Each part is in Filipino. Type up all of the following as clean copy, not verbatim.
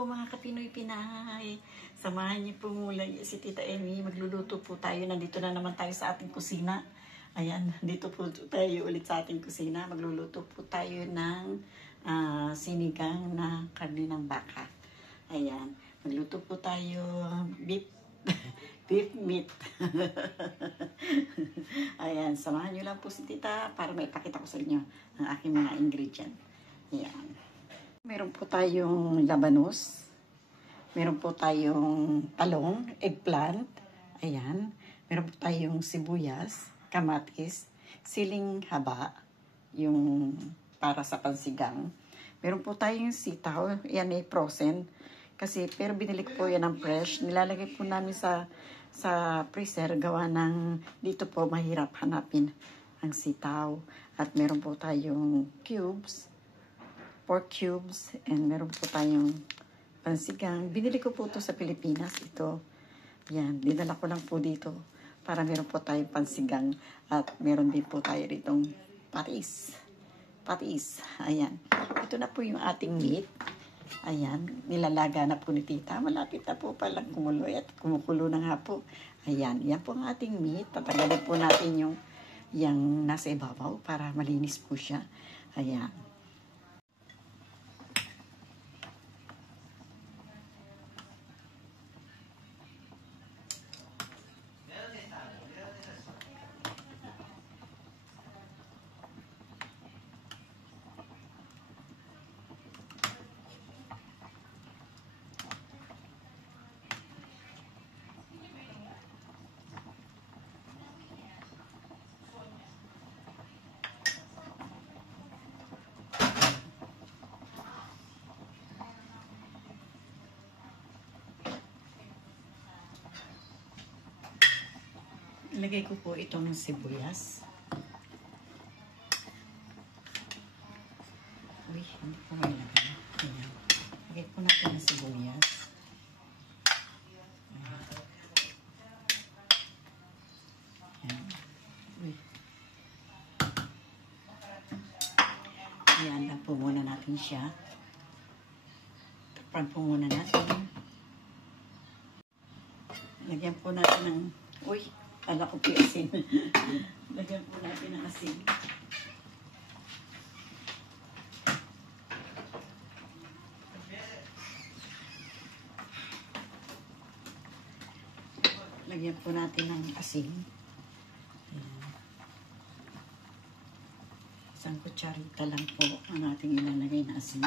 po mga Kapinoy Pinay. Samahan niyo po muli si Tita Emmy. Magluluto po tayo. Nandito na naman tayo sa ating kusina. Ayan, dito po tayo ulit sa ating kusina. Magluluto po tayo ng sinigang na karne ng baka. Ayan, magluto po tayo beef meat. Ayan, samahan niyo lang po si Tita para maipakita ko sa inyo ang aking mga ingredient. Ayan. Meron po tayong labanos. Meron po tayong talong, eggplant. Ayan. Meron po tayong sibuyas, kamatis, siling haba, yung para sa pansigang. Meron po tayong sitaw. Yan ay frozen. Kasi, pero binili ko po yan ng fresh. Nilalagay po namin sa freezer. Gawa ng, dito po mahirap hanapin ang sitaw. At meron po tayong pork cubes, and meron po tayong pansigang. Binili ko po ito sa Pilipinas. Ito. Yan. Dinala ko lang po dito para meron po tayong pansigang. At meron din po tayo ditong patis. Ayan. Ito na po yung ating meat. Ayan. Nilalaga na po ni Tita. Malapit na po palang kumulo. At kumukulo na nga po. Ayan. Yan po ang ating meat. Tatanggalin po natin yung nasa ibabaw para malinis po siya. Ayan. Ilagay ko po itong sibuyas. Uy, hindi ko mailagay. Ayan. Ilagay po natin ang sibuyas. Ayan. Uy. Ayan lang po muna natin siya. Takpan po muna natin. Lagyan po natin ng... Uy! Kala ko po asin. Lagyan po natin ng asin. Lagyan po natin ng asin. Ayan. Isang kutsarita lang po ang ating ilalagay na asin.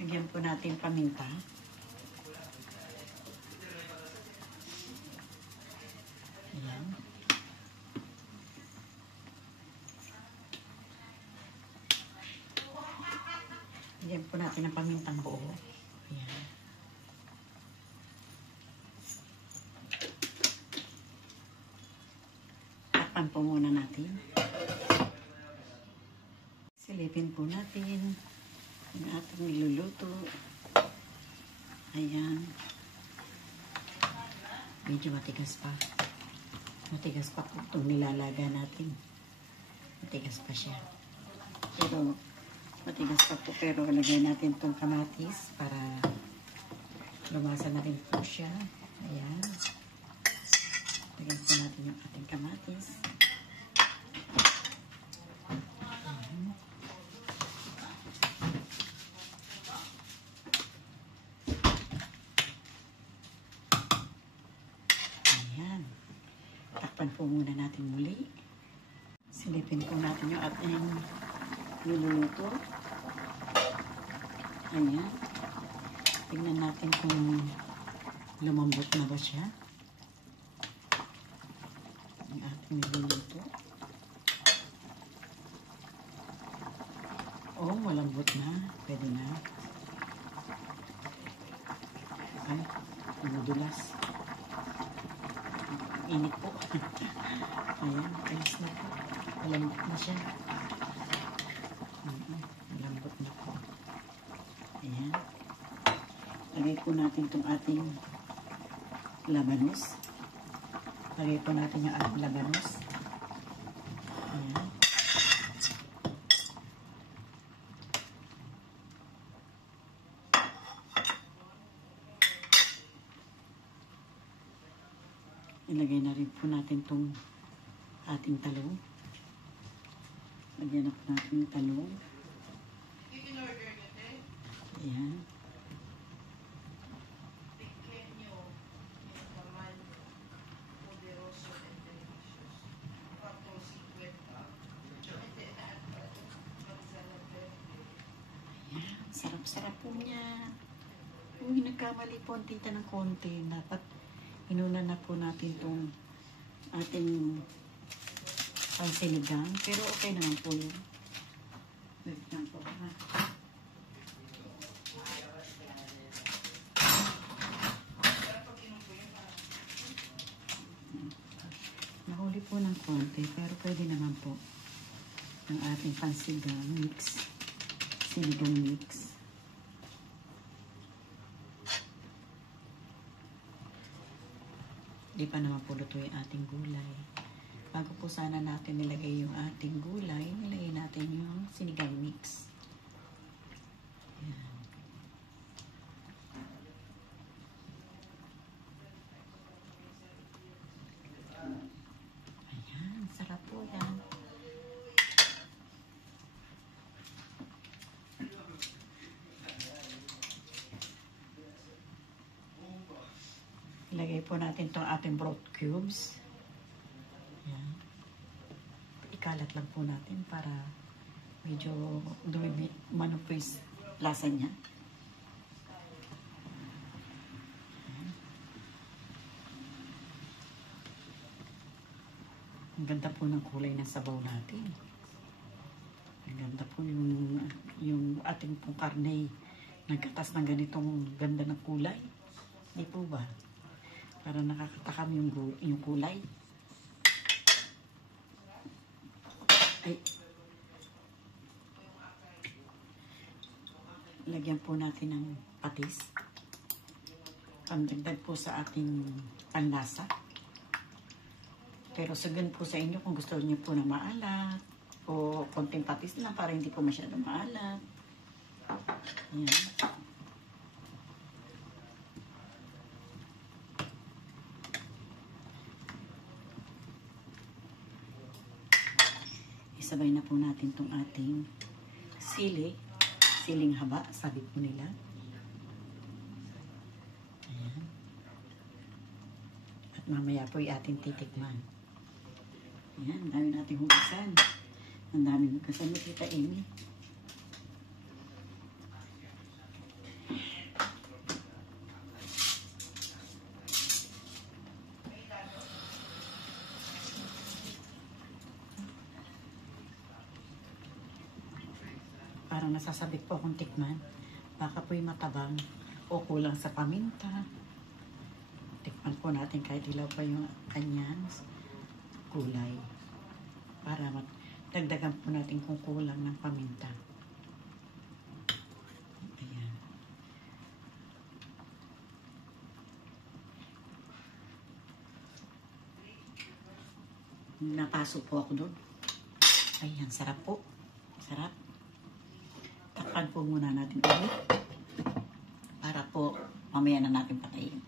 Lagyan po natin paminta. Ayan. Lagyan po natin ang pamintang buo. Ayan. Takpan po muna natin. Silipin po natin yung ating niluluto. Ayan. Medyo matigas pa. Matigas pa po itong nilalaga natin. Matigas pa siya. Pero, matigas pa po. Pero, lagay natin itong kamatis para lumasa na rin po siya. Ayan. Lagay po natin yung ating kamatis. Takpan po muna natin muli. Silipin po natin yung ating niluluto. Ayan. Tingnan natin kung lumambot na ba siya. Yung ating niluluto. Oh, malambot na. Pwede na. Madulas. Init po. Ayan, ayos na po. Malambot na siya. Malambot na po. Ayan. Lagay po natin itong ating labanos. Lagay po natin yung ating labanos. Ayan. Ilagay na rin po natin itong ating talong. Lagyan na po natin yung talong. Ayan. Sarap-sarap po niya. Kung nagkamali po ang tita ng konti, dapat inuna na po natin itong ating pansinigang. Pero okay naman po yun. Wait lang po. Nahuli po ng konti, pero pwede naman po ang ating pansinigang mix. Sinigang mix. Di pa naman po luto yung ating gulay. Bago po sana natin nilagay yung ating gulay, nilagay natin yung sinigang mix. Ayan. Ayan, sarap po yan. Ilagay po natin itong ating broth cubes. Ayan. Ikalat lang po natin para medyo dumimano po yung lasa niya. Ayan. Ang ganda po ng kulay ng sabaw natin. Ang ganda po yung ating pong karne. Nagkatas ng ganitong ganda ng kulay. Di po ba? Para nakakatakam yung kulay. Ay. Lagyan po natin ng patis. Pandagdag po sa ating panlasa. Pero sugan po sa inyo kung gusto niyo po na maalat o konting patis lang para hindi po masyado maalat. Ayan. Isabay na po natin itong ating siling haba, sabi po nila. Ayan. At mamaya po yung ating titikman. Ayan, dami nating hugasan. Ang dami hugasan ni Tita Amy. Parang nasasabik po akong tikman. Baka po'y matabang o kulang sa paminta. Tikman po natin kahit ilaw pa yung kanyang kulay. Para dagdagan po natin kung kulang ng paminta. Ayan. Napasok po ako doon. Ayan, sarap po. Sarap. Takpan po muna natin ulit para po mamaya na natin patayin.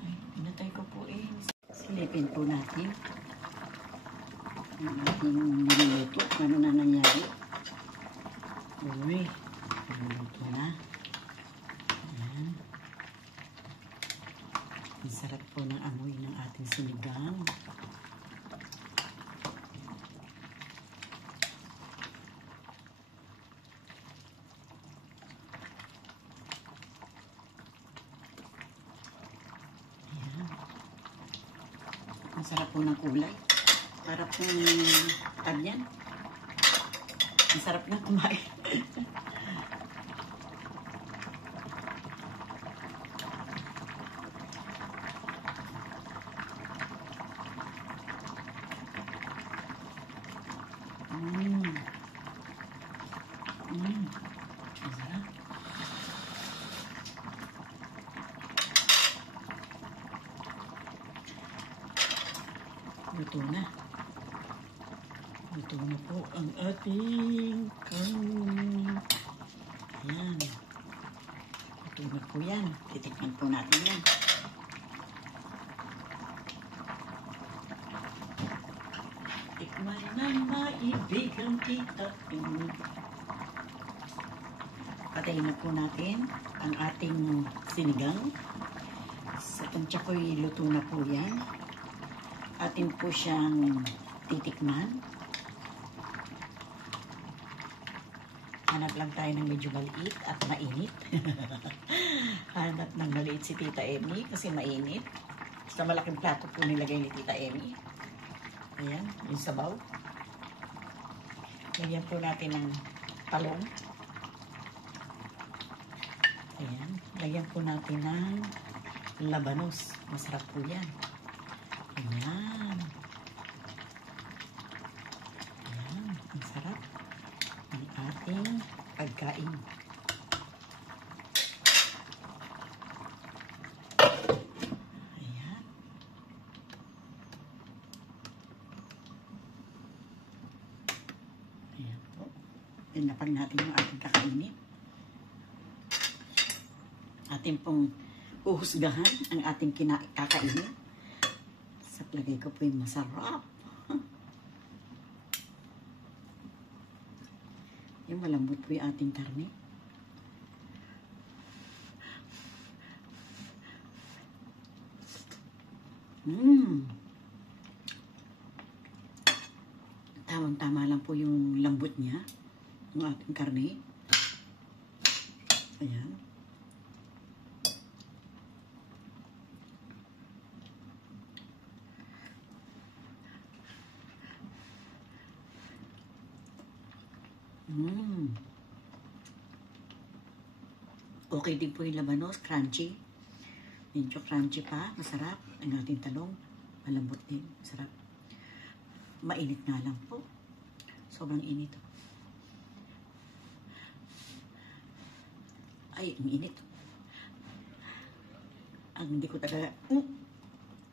Ay, pinatay ko po eh. Silipin po natin ang ating niluluto. Ano na nangyari? Uy, niluluto na. Ayan. Ang sarap po ng amoy ng ating sinigang. Ang sarap po ng kulay. Para pong tanyan. Ang sarap na kumain. Luto na. Luto na po ang ating karne. Ayan. Luto na po yan. Titikman po natin yan. Tikman ng maibigang Tita Amy. Patayin na po natin ang ating sinigang. Sa tansya ko, luto na po yan. Atin po siyang titikman. Hanap lang tayo ng medyo maliit at mainit. Hanap ng maliit si Tita Amy kasi mainit. Sa malaking plato po nilagay ni Tita Amy. Ayan, yung sabaw. Lagyan po natin ng talong. Ayan, lagyan po natin ng labanos. Masarap po yan. Ayan. Ayan, ang sarap ng ating pagkain. Ayan. Ayan po. Tinapag natin yung ating kakainin. Atin pong uhusgahan ang ating kakainin. Sa palagay ko po yung masarap. Yung malambot po yung ating karne. Tamang-tama lang po yung lambot niya. Yung ating karne. Ayan. Okay din po yung labanos, crunchy. Medyo crunchy pa, masarap. Ang ating talong, malambot din, masarap. Mainit nga lang po. Sobrang init. Ay, ang init. Ang hindi ko talaga,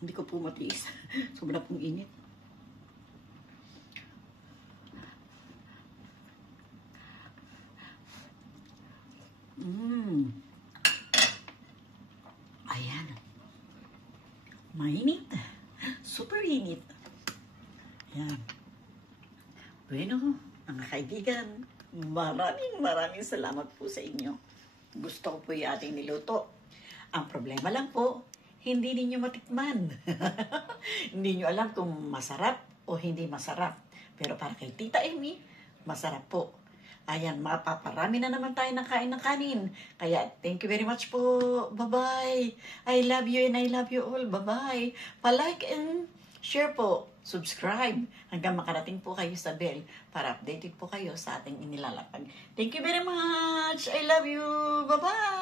hindi ko po matiis. Sobrang pong init. Ayan. Mainit. Super init. Ayan. Bueno, mga kaibigan, maraming salamat po sa inyo. Gusto ko po yung ating niluto. Ang problema lang po, hindi ninyo matikman. Hindi nyo alam kung masarap o hindi masarap. Pero para kay Tita Amy, masarap po. Ayan, mapaparami na naman tayo ng kain ng kanin. Kaya, thank you very much po. Bye-bye. I love you and I love you all. Bye-bye. Pa-like and share po. Subscribe hanggang makarating po kayo sa bell para updated po kayo sa ating inilalapag. Thank you very much. I love you. Bye-bye.